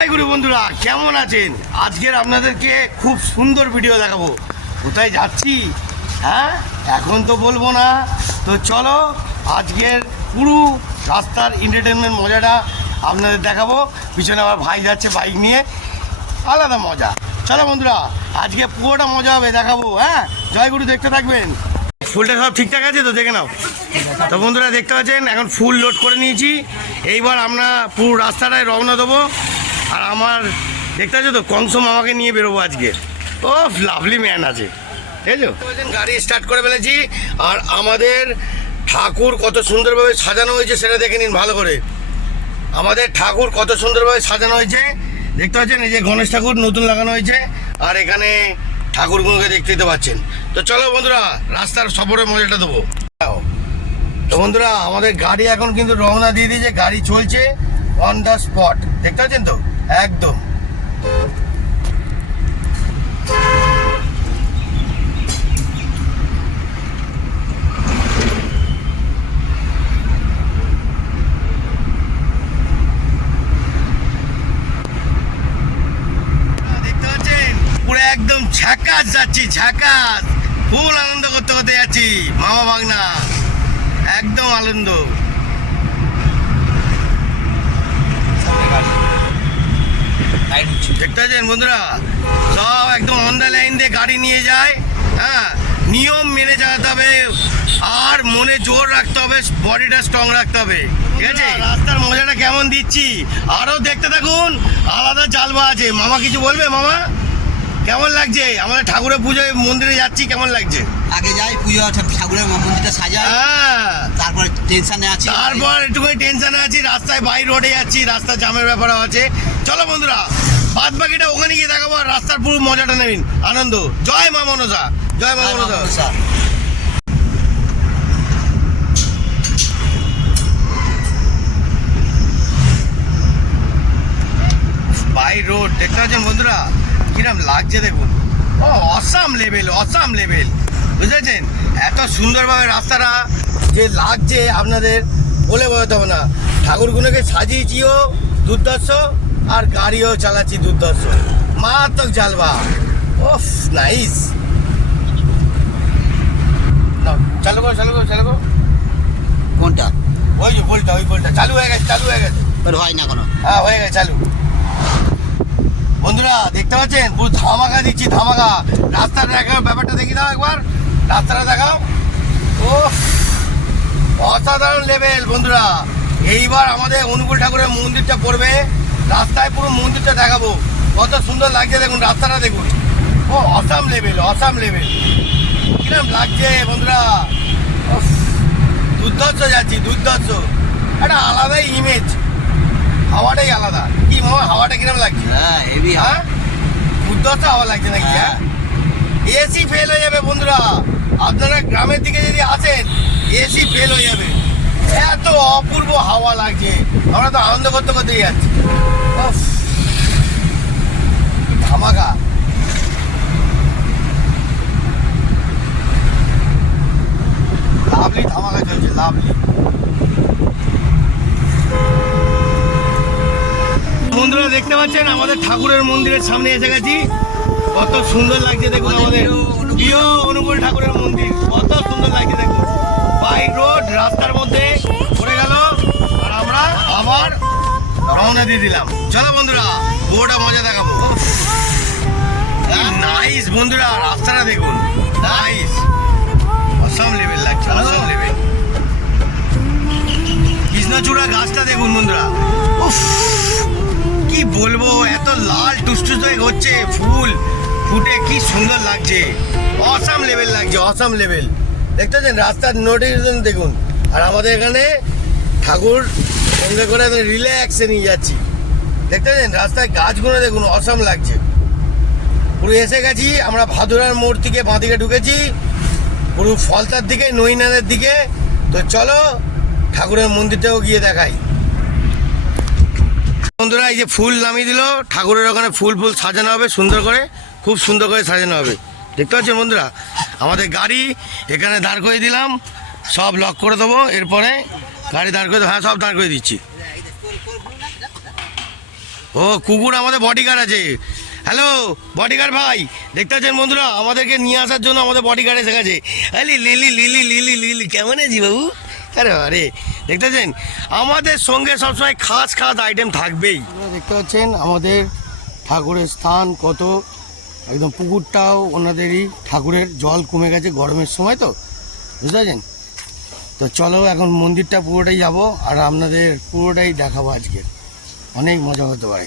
গুরু বন্ধুরা, কেমন আছেন? আজকের আপনাদেরকে খুব সুন্দর ভিডিও দেখাবো। কোথায় যাচ্ছি? হ্যাঁ? এখন তো বলব না। তো চলো, আজকের পুরো রাস্তার এন্টারটেনমেন্ট মজাটা আপনাদের দেখাবো। পিছনে আমার ভাই যাচ্ছে বাইক নিয়ে। আলাদা মজা। চলো বন্ধুরা, আজকে পুরোটা মজা হবে দেখাবো হ্যাঁ? জয়গুরু দেখতে থাকবেন। ফুলটা সব ঠিকঠাক আছে তো? দেখে নাও। তো বন্ধুরা, দেখতে পাচ্ছেন, এখন ফুল লোড করে নিয়েছি। এইবার আমরা পুরো রাস্তাটায় রওনা দেবো। আর আমার, দেখতে পাচ্ছ তো কংস মামাকে নিয়ে বেরোবো আজকে। ও লাভলি ম্যান আছে। ঠিক আছে গাড়ি স্টার্ট করে ফেলেছি, আর আমাদের ঠাকুর কত সুন্দরভাবে সাজানো হয়েছে সেটা দেখে নিন ভালো করে। আমাদের ঠাকুর কত সুন্দরভাবে সাজানো হয়েছে, দেখতে পাচ্ছেন? এই যে গণেশ ঠাকুর নতুন লাগানো হয়েছে, আর এখানে ঠাকুরগুলোকে দেখতে দিতে পাচ্ছেন। তো চলো বন্ধুরা, রাস্তার সফরের মজাটা দেবো। তো বন্ধুরা, আমাদের গাড়ি এখন কিন্তু রওনা দিয়ে দিয়েছে, গাড়ি চলছে অন দ্য স্পট দেখতে পাচ্ছেন তো? একদম। একদম যাচ্ছি ফুল আনন্দ করতে করতে যাচ্ছি মামা বাগনা। একদম আনন্দ। দেখতে পাচ্ছেন বন্ধুরা? সব একদম অন দ্য লাইন দিয়ে গাড়ি নিয়ে যায় হ্যাঁ? নিয়ম মেনে চালাতে হবে আর মনে জোর রাখতে হবে বডিটা স্ট্রং রাখতে হবে। ঠিক আছে? রাস্তার মজাটা কেমন দিচ্ছি? আরও দেখতে থাকুন আলাদা জালবা আছে। মামা কিছু বলবে মামা? কেমন লাগছে? আমাদের ঠাকুরের পুজোয় মন্দিরে যাচ্ছি কেমন লাগছে? আগে যাই পুজো ঠাকুরের মন্দিরটা সাজাই। হ্যাঁ। তারপর টেনশনে আছি। তারপর একটুখানি টেনশনে আছি রাস্তায় বাই রোডে যাচ্ছি রাস্তা জামের ব্যাপারও আছে। চলো বন্ধুরা বাদ বাকিটা ওখানে গিয়ে দেখাবো আর রাস্তার পুরো মজাটা নেবেন। আনন্দ। জয় মা মনসা। জয় মা মনসা। বাই রোড দেখতে পাচ্ছেন বন্ধুরা? কিরম লাগছে দেখুন। ও অসাম লেভেল অসাম লেভেল বুঝেছেন? এত সুন্দরভাবে রাস্তাটা যে লাগছে আপনাদের বলে বোঝাতে হবে না। ঠাকুরগুলোকে সাজিয়েছিও দুর্দর্শ। আর গাড়িও চালাচ্ছি দুর্দর্শ মারাত্মক জালবা। ওফ নাইস। চালু করো চালু করো চালু করো। কোনটা? ওই যে বলটা ওই বলটা। চালু হয়ে গেছে চালু হয়ে গেছে। ওর হয় না কোনো। হ্যাঁ হয়ে গেছে চালু। বন্ধুরা দেখতে পাচ্ছেন? পুরো ধামাকা দিচ্ছি ধামাকা। রাস্তাটা দেখাও ব্যাপারটা দেখি দাও একবার। রাস্তাটা দেখাও। ও অসাধারণ লেভেল বন্ধুরা। এইবার আমাদের অনুকূল ঠাকুরের মন্দিরটা পড়বে। রাস্তায় পুরো মন্দিরটা দেখাবো। কত সুন্দর লাগছে দেখুন রাস্তাটা দেখুন। ও অসাম লেভেল অসাম লেভেল কিরম লাগছে বন্ধুরা? দুর্ধর্ষ যাচ্ছি দুর্ধর্ষ। একটা আলাদাই ইমেজ হাওয়াটাই আলাদা। কি মামা হাওয়াটা কিরম লাগছে? হ্যাঁ হেভি হ্যাঁ? দুর্ধর্ষ হাওয়া লাগছে নাকি হ্যাঁ? এসি ফেল হয়ে যাবে বন্ধুরা। আপনারা গ্রামের দিকে যদি আসেন এসি ফেল হয়ে যাবে। এত অপূর্ব হাওয়া লাগছে। আমরা তো আনন্দ করতে করতেই যাচ্ছি। ধামাকা। লাভলি ধামাকা চলছে, লাভলি। বন্ধুরা, দেখতে পাচ্ছেন, আমাদের ঠাকুরের মন্দিরের সামনে এসে গেছি। কত সুন্দর লাগছে, দেখুন আমাদের। প্রিয় অনুকূল ঠাকুরের মন্দির। রওনা দিয়ে দিলাম। চলো বন্ধুরা পুরোটা মজা দেখাবো। নাইস বন্ধুরা, রাস্তাটা দেখুন। নাইস অসম লেভেল লাগছে, অসম লেভেল কৃষ্ণচূড়া গাছটা দেখুন বন্ধুরা। উফ, কি বলব, এত লাল টুসটুস হয়ে হচ্ছে ফুল। ফুটে কি সুন্দর লাগছে। অসাম লেভেল লাগছে, অসাম লেভেল দেখতেছেন রাস্তার নোটিফিকেশন দেখুন। আর আমাদের এখানে ঠাকুর সঙ্গে করে রিল্যাক্সে নিয়ে যাচ্ছি। দেখতে পাচ্ছেন? রাস্তায় গাছগুলো দেখুন, অসম লাগছে। পুরো এসে গেছি, আমরা ভাদুরার মোড় থেকে বাঁ দিকে ঢুকেছি। পুরো ফলতার দিকে নৈনাদের দিকে। তো চলো, ঠাকুরের মন্দিরটাও গিয়ে দেখাই। বন্ধুরা, এই যে ফুল নামিয়ে দিল, ঠাকুরের ওখানে ফুল ফুল সাজানো হবে, সুন্দর করে, খুব সুন্দর করে সাজানো হবে। দেখতে পাচ্ছেন বন্ধুরা? আমাদের গাড়ি এখানে দাঁড় করে দিলাম, সব লক করে দেবো, এরপরে গাড়ি দাঁড় করে হ্যাঁ সব দাঁড় করে দিচ্ছি। ও, কুকুর আমাদের বডিগার্ড আছে। হ্যালো বডিগার্ড ভাই, দেখতে পাচ্ছেন বন্ধুরা, আমাদেরকে নিয়ে আসার জন্য আমাদের বডিগার্ড এসে গেছে। আরে লিলি লিলি লিলি লিলি কেমন আছি বাবু? আরে আরে দেখতে পাচ্ছেন? আমাদের সঙ্গে সবসময় খাস খাস আইটেম থাকবেই। দেখতে পাচ্ছেন, আমাদের ঠাকুরের স্থান কত। একদম পুকুরটাও ওনাদেরই ঠাকুরের জল কমে গেছে গরমের সময় তো। বুঝতে পারছেন? তো চলো এখন মন্দিরটা পুরোটাই যাব আর আপনাদের পুরোটাই দেখাবো আজকে। অনেক মজা হতে পারে।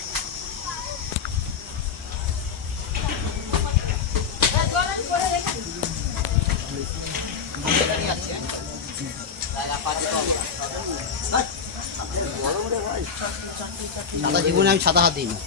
সাদা জীবনে আমি সাদা হাত দিই না